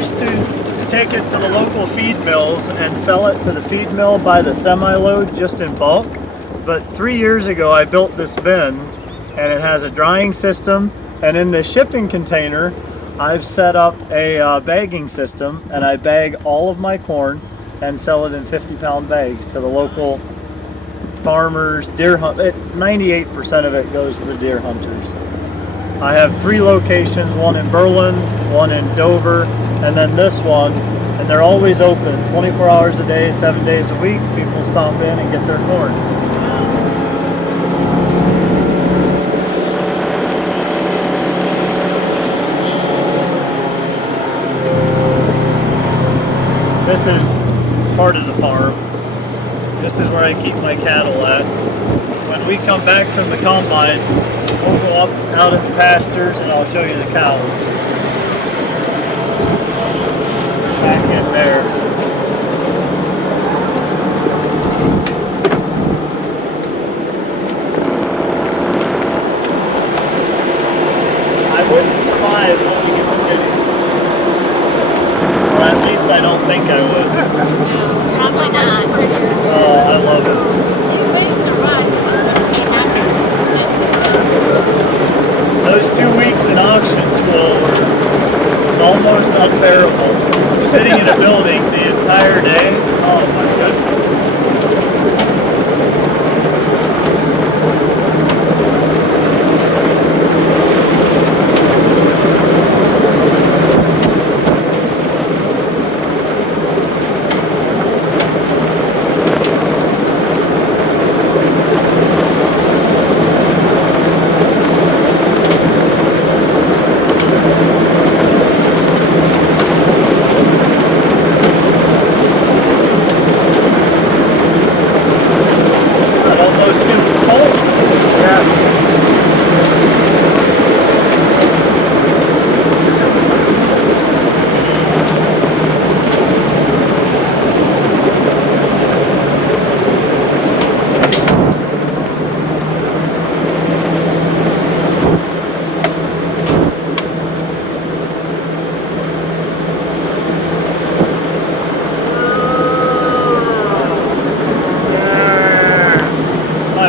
used to take it to the local feed mills and sell it to the feed mill by the semi-load just in bulk. But 3 years ago I built this bin, and it has a drying system, and in the shipping container I've set up a bagging system, and I bag all of my corn and sell it in 50-pound bags to the local farmers, deer hunt. 98% of it goes to the deer hunters. I have 3 locations, one in Berlin, one in Dover, and then this one, and they're always open 24 hours a day, 7 days a week. People stop in and get their corn. This is part of the farm. This is where I keep my cattle at. When we come back from the combine, we'll go up out at the pastures and I'll show you the cows. Back in there. I wouldn't survive living in the city. Or at least I don't think I would. No, probably not. Oh, I love it. You may survive, but it's going to be happy. Those 2 weeks in auction school were almost unbearable. Sitting in a building the entire day, oh my goodness.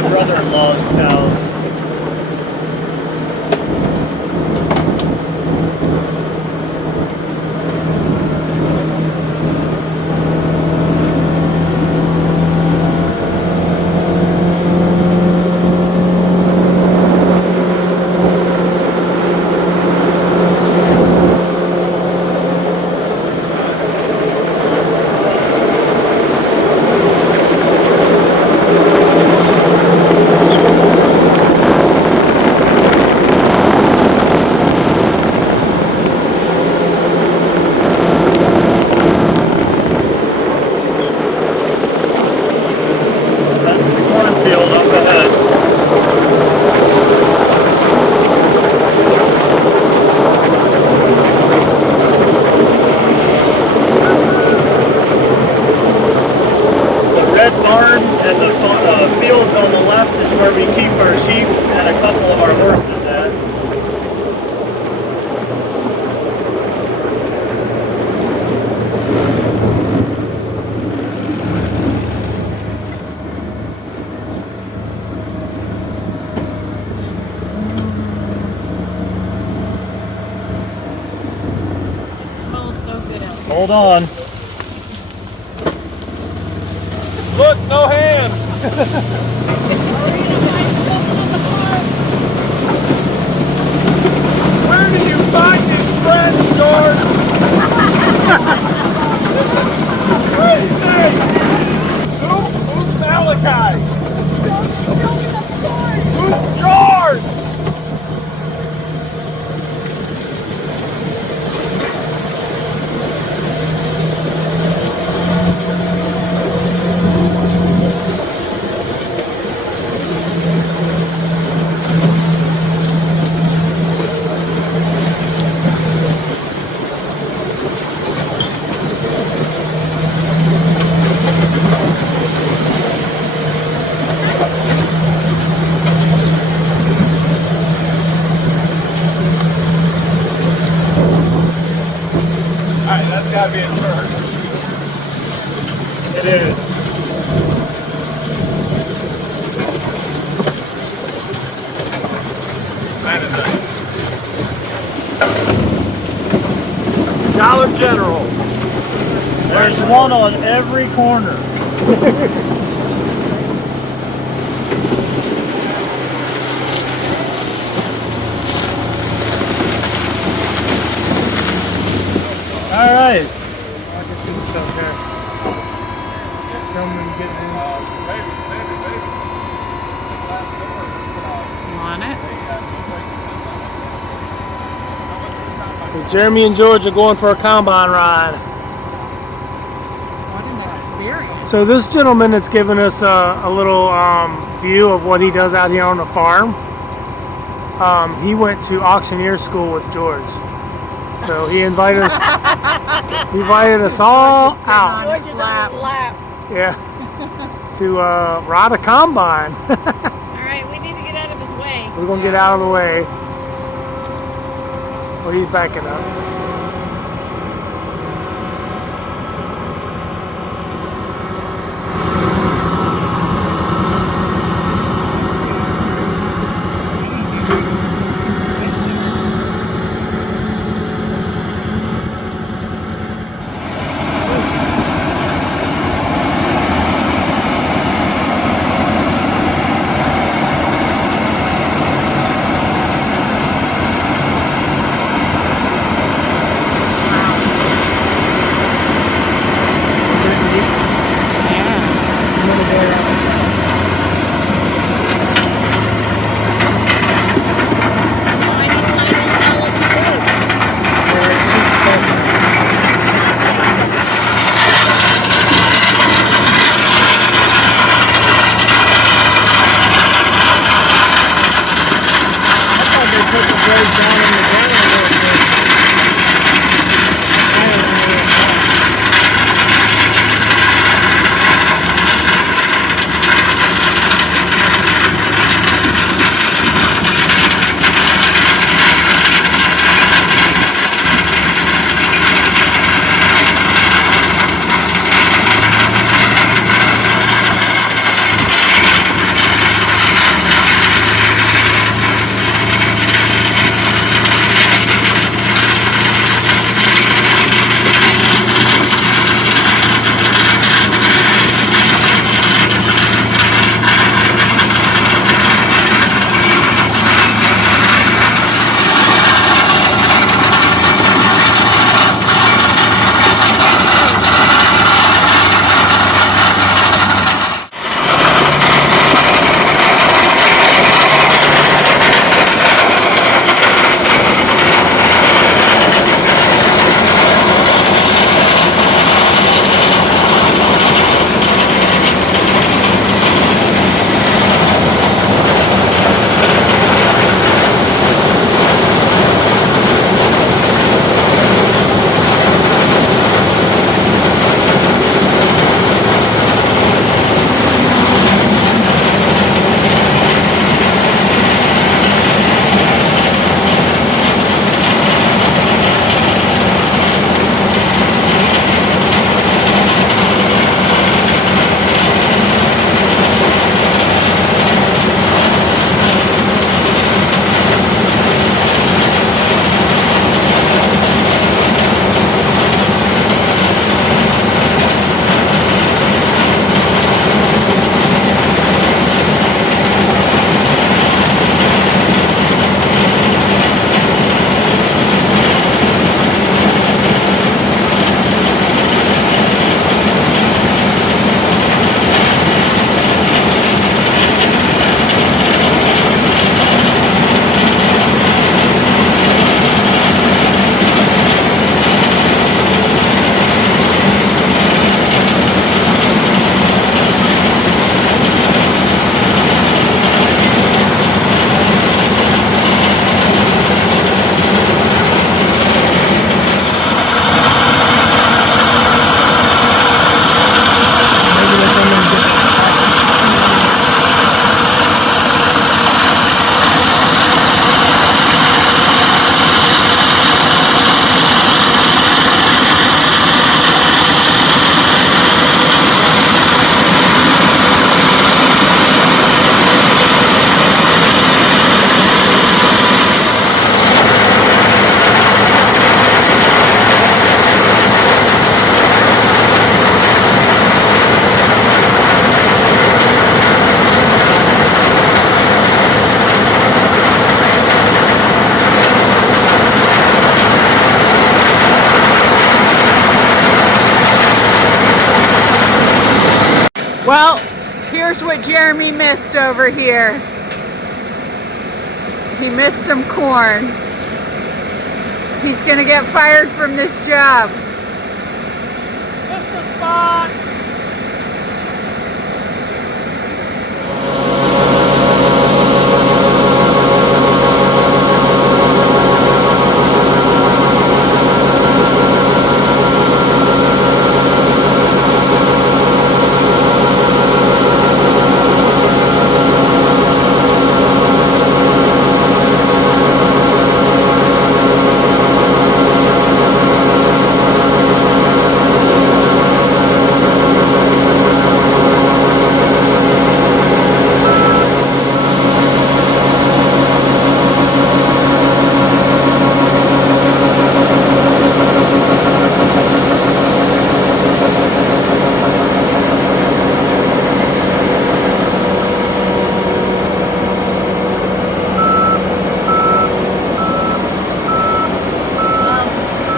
Brother-in-law's cows. Hold on. Look, no hands. Where did you find this friend, George? What is his name? Who's Malachi? Who's George? It is. Dollar General. There's one on every corner. All right. I can see what's up there. Filming, getting in. You want it? Jeremy and George are going for a combine ride. What an experience. So this gentleman has given us a little view of what he does out here on the farm. He went to auctioneer school with George. So he invited us all out. On his lap. Yeah. To ride a combine. All right, we need to get out of his way. We're gonna get out of the way. Well, he's backing up. Well, here's what Jeremy missed over here. He missed some corn. He's gonna get fired from this job. Missed the spot.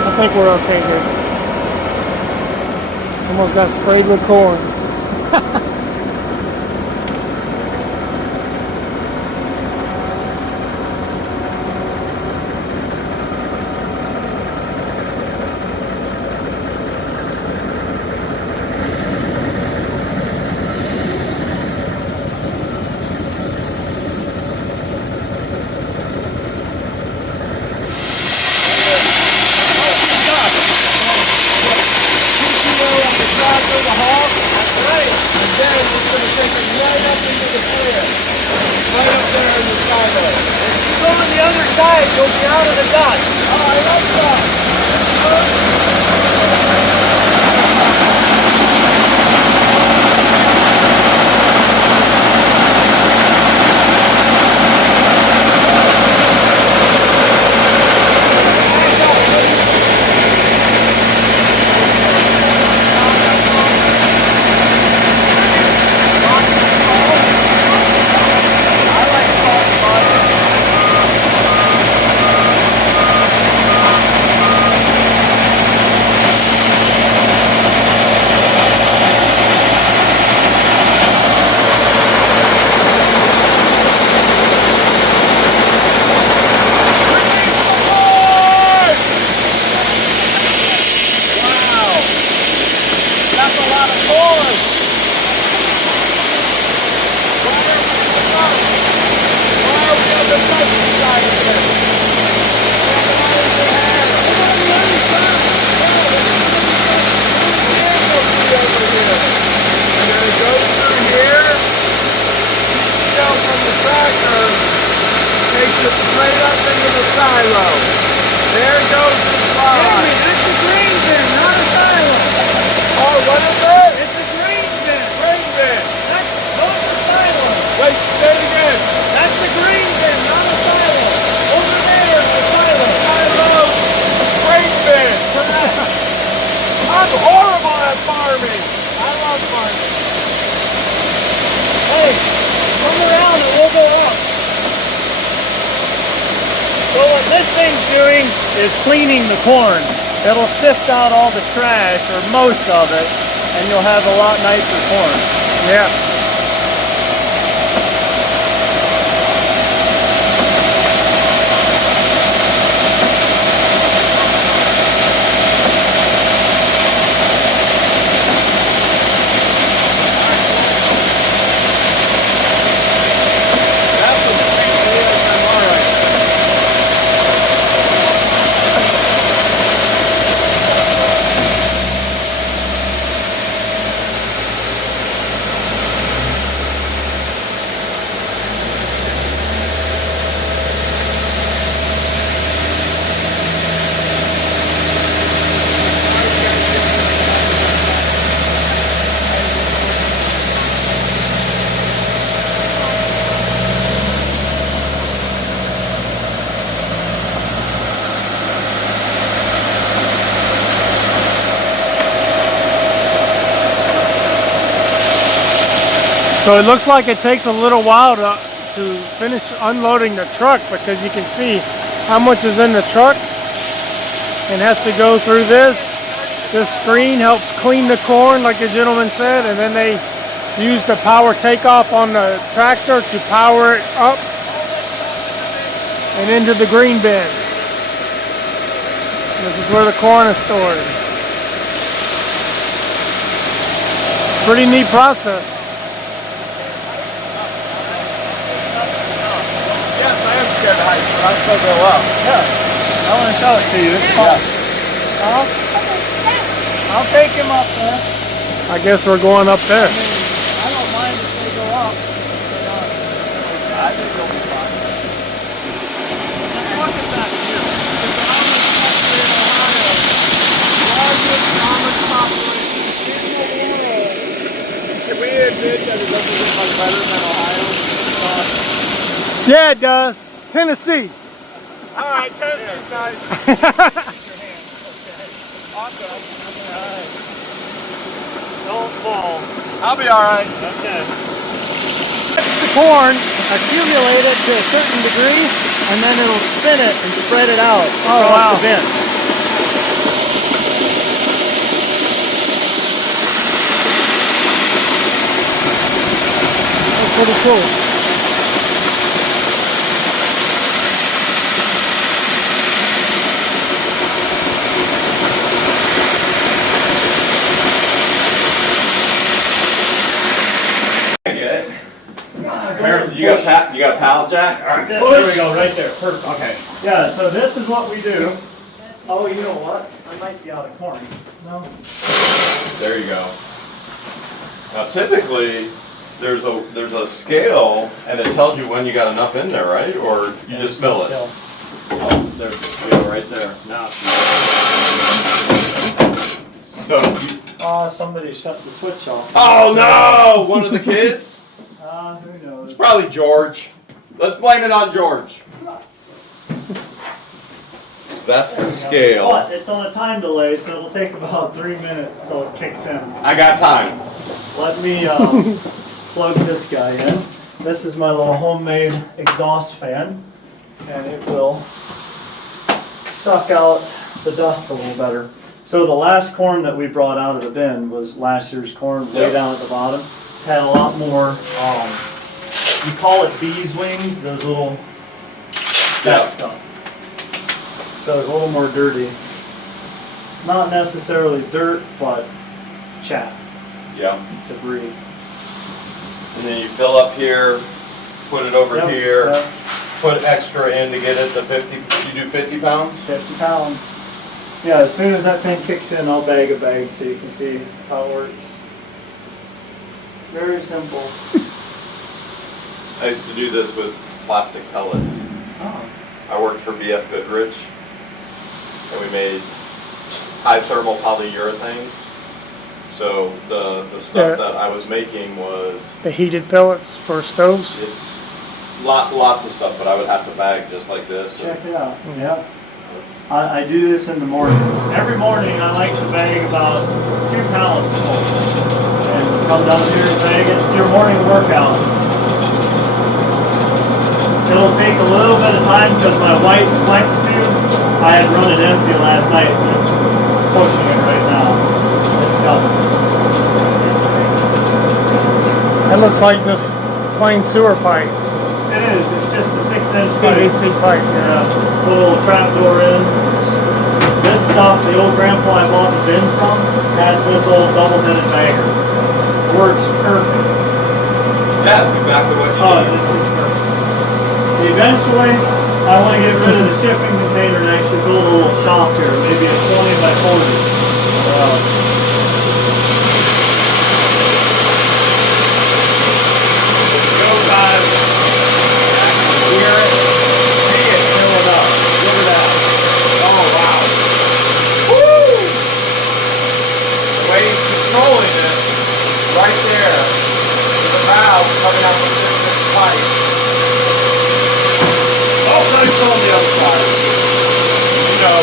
I think we're okay here. Almost got sprayed with corn. Is cleaning the corn. It'll sift out all the trash, or most of it, and you'll have a lot nicer corn. Yeah. So it looks like it takes a little while to finish unloading the truck, because you can see how much is in the truck and has to go through this. This screen helps clean the corn, like the gentleman said, and then they use the power takeoff on the tractor to power it up and into the green bin. This is where the corn is stored. Pretty neat process. Yes, I am scared of heights, but I still go up. Yeah, I want to show it to you. It's fun. I'll take him up there. I guess we're going up there. I don't mind if they go up. I think they'll be fine. Look at that view. It's the Amish country in Ohio. Largest Amish population in the world. Can we admit that it doesn't get much better than Ohio? Yeah, it does. Tennessee. Alright, Tennessee's nice. Awesome. Alright. Don't fall. I'll be alright. Okay. The corn, accumulate it to a certain degree, And then it'll spin it and spread it out Oh, wow. across the bin. That's pretty cool. You got a pallet jack? All right. There we go, right there. Perfect. Okay. Yeah, so this is what we do. Oh, you know what? I might be out of corn. No. There you go. Now typically, there's a scale and it tells you when you got enough in there, right? Or you just fill it? Oh, there's the scale right there. Now. So. Somebody shut the switch off. Oh no! One of the kids? Who knows? It's probably George. Let's blame it on George. So that's the scale. But it's on a time delay, so it'll take about 3 minutes until it kicks in. I got time. Let me plug this guy in. This is my little homemade exhaust fan, and it will suck out the dust a little better. So the last corn that we brought out of the bin was last year's corn, way Yep. down at the bottom. Had a lot more, we call it bees wings, those little, that stuff. So it's a little more dirty. Not necessarily dirt, but chaff, Yeah. debris. And then you fill up here, put it over Yep, here, yep. put extra in to get it to 50. You do 50 pounds? 50 pounds. Yeah, as soon as that thing kicks in, I'll bag a bag so you can see how it works. Very simple. I used to do this with plastic pellets. Oh. I worked for BF Goodrich, and we made high thermal polyurethanes. So the stuff that I was making was, The heated pellets for stoves. it's lots of stuff, but I would have to bag just like this. Check it out. Yeah. I do this in the morning. Every morning I like to bag about 2 pallets full. And come down here and bag it. It's your morning workout. It'll take a little bit of time because my white flex tube, I had run it empty last night, so it's pushing it right now. It's coming. That looks like just plain sewer pipe. It is. It's just a 6-inch pipe. PVC pipe. Yeah, little trap door in. This stuff, the old grandpa I bought the bin from, had this old double-headed bagger. Works perfect. Yeah, that's exactly what you Oh, need. this is perfect. Eventually, I want to get rid of the shipping container and actually build a little shop here, maybe a 20 by 40. Go guys. Hear it. See it filling up. Look at that. Oh, wow. Woo! The way he's controlling it, right there, is the valve coming out with this pipe. Oh, nice on the other side. You know.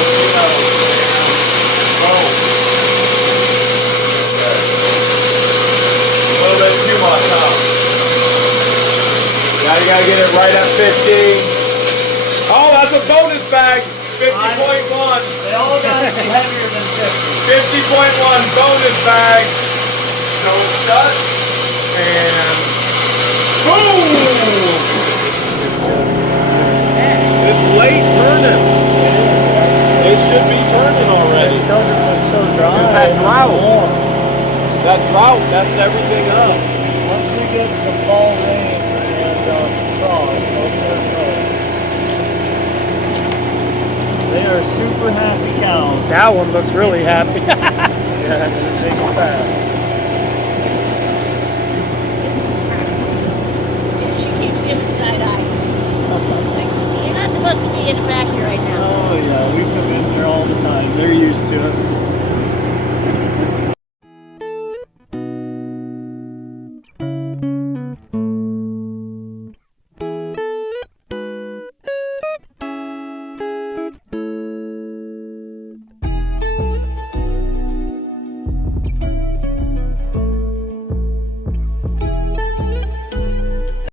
Oh. Okay. A little bit too much, huh? Now you gotta get it right at 50. Oh, that's a bonus bag. 50.1. They all got to be heavier than 50. 50.1 bonus bag. So it's shut. And It's late turning. They should be turning already. It's because it was so dry. It's that and drought. warm. That drought messed everything up. Once we get some fall rain and some frost, those are growing. They are super happy cows. that one looks really happy. Yeah, they're big and fat. She keeps giving side eye. Like, you're not supposed to be in the factory right now. Oh yeah, we come in here all the time. They're used to us.